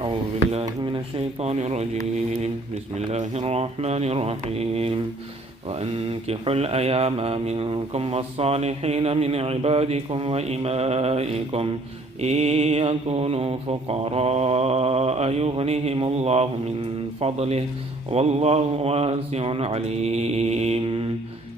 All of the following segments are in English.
أعوذ بالله من الشيطان الرجيم بسم الله الرحمن الرحيم وأنكحوا الأيام منكم والصالحين من عبادكم وإمائكم إن يكونوا فقراء يغنهم الله من فضله والله واسع عليم.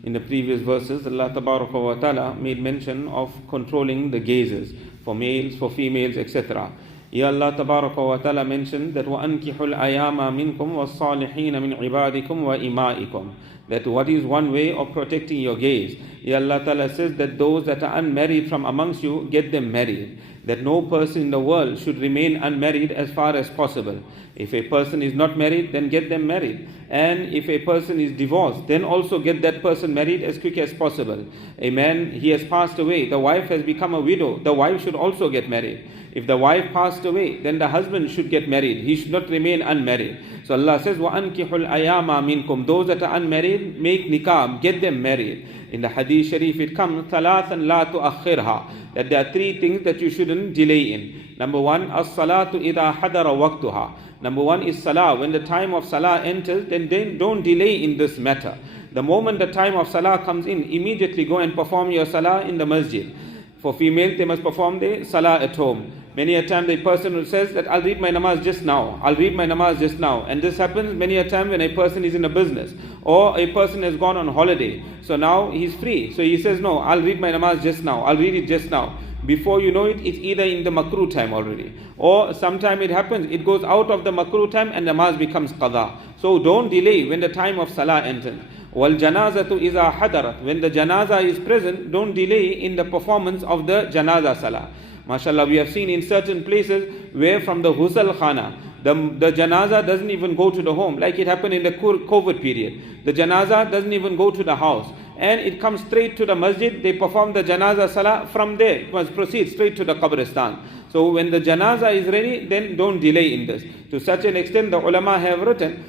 In the previous verses, Allah Tabaraka wa Ta'ala made mention of controlling the gazes for males, for females, etc. Here Allah Tabaraka wa Ta'ala mentioned that وَأَنْكِحُوا الْأَيَامَ مِنْكُمْ وَالصَّالِحِينَ مِنْ عِبَادِكُمْ وَإِمَائِكُمْ. That what is one way of protecting your gaze? Here Allah Ta'ala says that those that are unmarried from amongst you, get them married. That no person in the world should remain unmarried as far as possible. If a person is not married, then get them married. And if a person is divorced, then also get that person married as quick as possible. A man, he has passed away, the wife has become a widow, the wife should also get married. If the wife passed away, then the husband should get married. He should not remain unmarried. So Allah says, وَأَنْكِحُوا الْأَيَامَ مِنْكُمْ. Those that are unmarried, make nikah, get them married. In the Hadith Sharif it comes, ثلاث لا تؤخرها. That there are three things that you shouldn't delay in. Number one, الصلاة إذا حضر وقتها. Number one is salah. When the time of salah enters, then don't delay in this matter. The moment the time of salah comes in, immediately go and perform your salah in the masjid. For females, they must perform the salah at home. Many a time the person who says that I'll read my namaz just now, I'll read my namaz just now. And this happens many a time when a person is in a business or a person has gone on holiday. So now he's free. So he says, no, I'll read my namaz just now, I'll read it just now. Before you know it, it's either in the makruh time already. Or sometime it happens, it goes out of the makruh time and namaz becomes qada. So don't delay when the time of salah enters. والج إذا حضرت. When the janaza is present, don't delay in the performance of the janaza salah. MashaAllah, we have seen in certain places where from the Husal Khana, the janaza doesn't even go to the home, like it happened in the COVID period. The janaza doesn't even go to the house, and it comes straight to the masjid. They perform the janaza salah from there. It must proceed straight to the qabristan. So when the janaza is ready, then don't delay in this. To such an extent, the ulama have written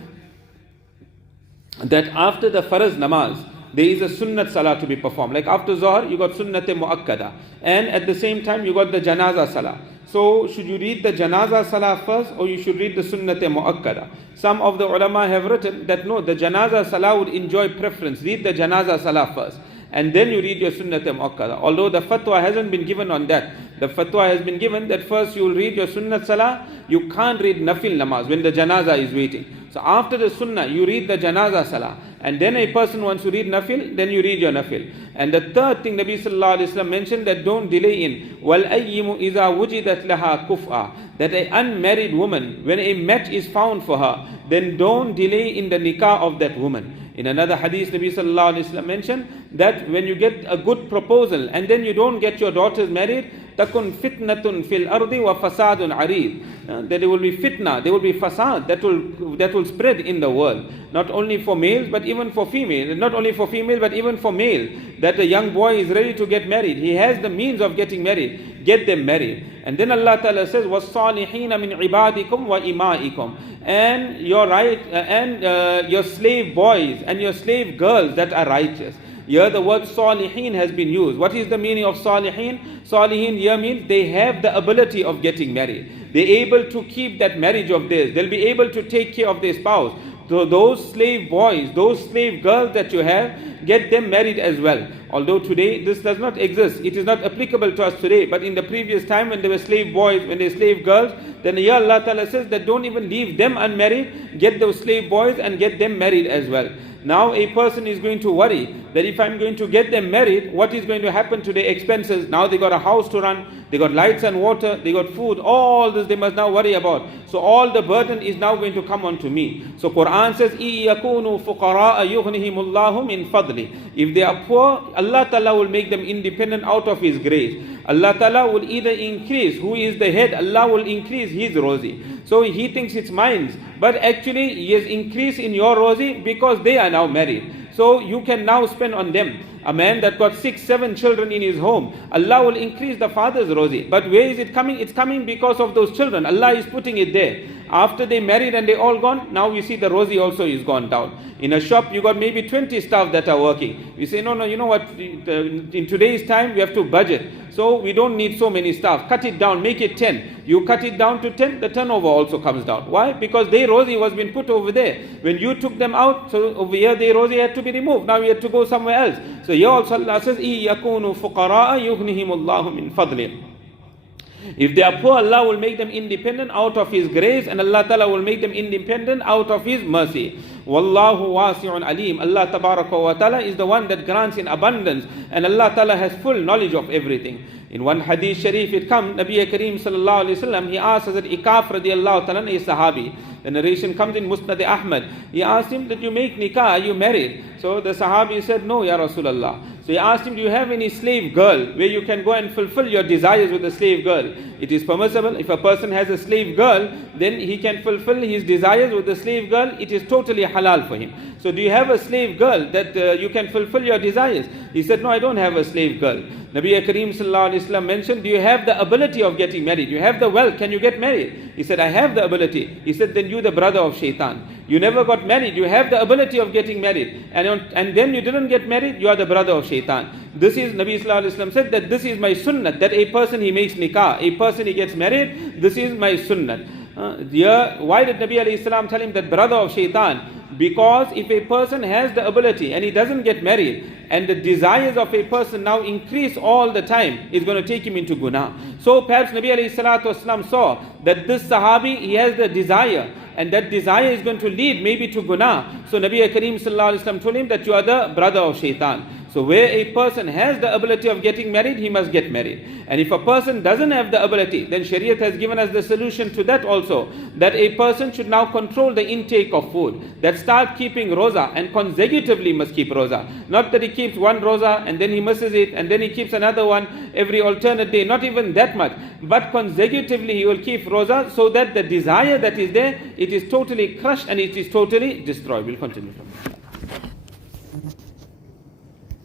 that after the faraz namaz, there is a sunnat salah to be performed. Like after Zohar, you got sunnat muakkada. And at the same time, you got the janaza salah. So, should you read the janaza salah first or you should read the sunnat muakkada? Some of the ulama have written that no, the janaza salah would enjoy preference. Read the janaza salah first. And then you read your sunnat muakkada. Although the fatwa hasn't been given on that. The fatwa has been given that first you will read your sunnat salah. You can't read nafil namaz when the janaza is waiting. So after the sunnah, you read the janaza salah. And then a person wants to read nafil, then you read your nafil. And the third thing Nabi sallallahu alaihi wasallam mentioned, that don't delay in والأي إذا وجدت لها كفء. That an unmarried woman, when a match is found for her, then don't delay in the nikah of that woman. In another hadith, Nabi sallallahu alaihi wasallam mentioned that when you get a good proposal and then you don't get your daughters married, takun fitnatun fil ardi wa fasadun arid. That there will be fitna, there will be fasad that will spread in the world. Not only for males, but even for females. Not only for female, but even for male. That a young boy is ready to get married. He has the means of getting married. Get them married. And then Allah Ta'ala says, وَالصَّالِحِينَ مِنْ عِبَادِكُمْ وَإِمَائِكُمْ. And your slave boys and your slave girls that are righteous. Here the word salihin has been used. What is the meaning of salihin? Salihin here means they have the ability of getting married. They're able to keep that marriage of theirs. They'll be able to take care of their spouse. So those slave boys, those slave girls that you have, get them married as well. Although today this does not exist. It is not applicable to us today. But in the previous time when there were slave boys, when they were slave girls, then here Allah Ta'ala says that don't even leave them unmarried. Get those slave boys and get them married as well. Now a person is going to worry that if I'm going to get them married, what is going to happen to their expenses? Now they got a house to run, they got lights and water, they got food, all this they must now worry about. So all the burden is now going to come onto me. So Quran says, إِيَّكُونُوا فُقَرَاءَ يُغْنِهِمُ اللَّهُ مِنْ فَضْلِ. If they are poor, Allah Ta'ala will make them independent out of His grace. Allah Ta'ala will either increase, who is the head, Allah will increase his rozi. So he thinks it's mine, but actually he has increased in your rozi because they are now married. So you can now spend on them. A man that got 6, 7 children in his home, Allah will increase the father's rozi. But where is it coming? It's coming because of those children. Allah is putting it there. After they married and they all gone, now we see the rosy also is gone down. In a shop, you got maybe 20 staff that are working. We say, no, you know what, in today's time, we have to budget. So we don't need so many staff. Cut it down, make it 10. You cut it down to 10, the turnover also comes down. Why? Because their rosy was been put over there. When you took them out, so over here their rosy had to be removed. Now we had to go somewhere else. So here also Allah says, إِن يَكُونُوا فُقَرَاءَ يُغْنِهِمُ اللَّهُ مِنْ فَضْلِهِ. If they are poor, Allah will make them independent out of His grace, and Allah Ta'ala will make them independent out of His mercy. Wallahu wasi'un alim. Allah Tabaraka wa Ta'ala is the one that grants in abundance, and Allah Ta'ala has full knowledge of everything. In one hadith sharif it comes, Nabi Kareem sallallahu alayhi wa sallam, he asked Hazrat Ikaf radiallahu ta'ala, a sahabi. The narration comes in Musnad Ahmad. He asked him, did you make nikah? Are you married? So the sahabi said, no, Ya Rasulullah. So he asked him, do you have any slave girl where you can go and fulfill your desires with a slave girl? It is permissible. If a person has a slave girl, then he can fulfill his desires with the slave girl. It is totally halal for him. So do you have a slave girl that you can fulfill your desires? He said, no, I don't have a slave girl. Nabi Kareem sallallahu alayhi wa sallam mentioned, do you have the ability of getting married? You have the wealth, can you get married? He said, I have the ability. He said, then you the brother of shaitan. You never got married, you have the ability of getting married. And then you didn't get married, you are the brother of shaitan. This is, Nabi sallallahu alayhi wa sallam said that this is my sunnah, that a person he makes nikah, a person he gets married, this is my sunnah. Why did Nabi alayhi salam tell him that brother of shaitan? Because if a person has the ability and he doesn't get married, and the desires of a person now increase all the time, it's going to take him into guna. So perhaps Nabi alayhi salatu wasalam saw that this sahabi, he has the desire, and that desire is going to lead maybe to guna. So Nabi Kareem sallallahu alayhi wasallam told him that you are the brother of shaitan. So where a person has the ability of getting married, he must get married. And if a person doesn't have the ability, then Shariat has given us the solution to that also, that a person should now control the intake of food, that start keeping roza, and consecutively must keep roza. Not that he keeps one roza and then he misses it, and then he keeps another one every alternate day, not even that much, but consecutively he will keep roza, so that the desire that is there, it is totally crushed and it is totally destroyed. We'll continue from there.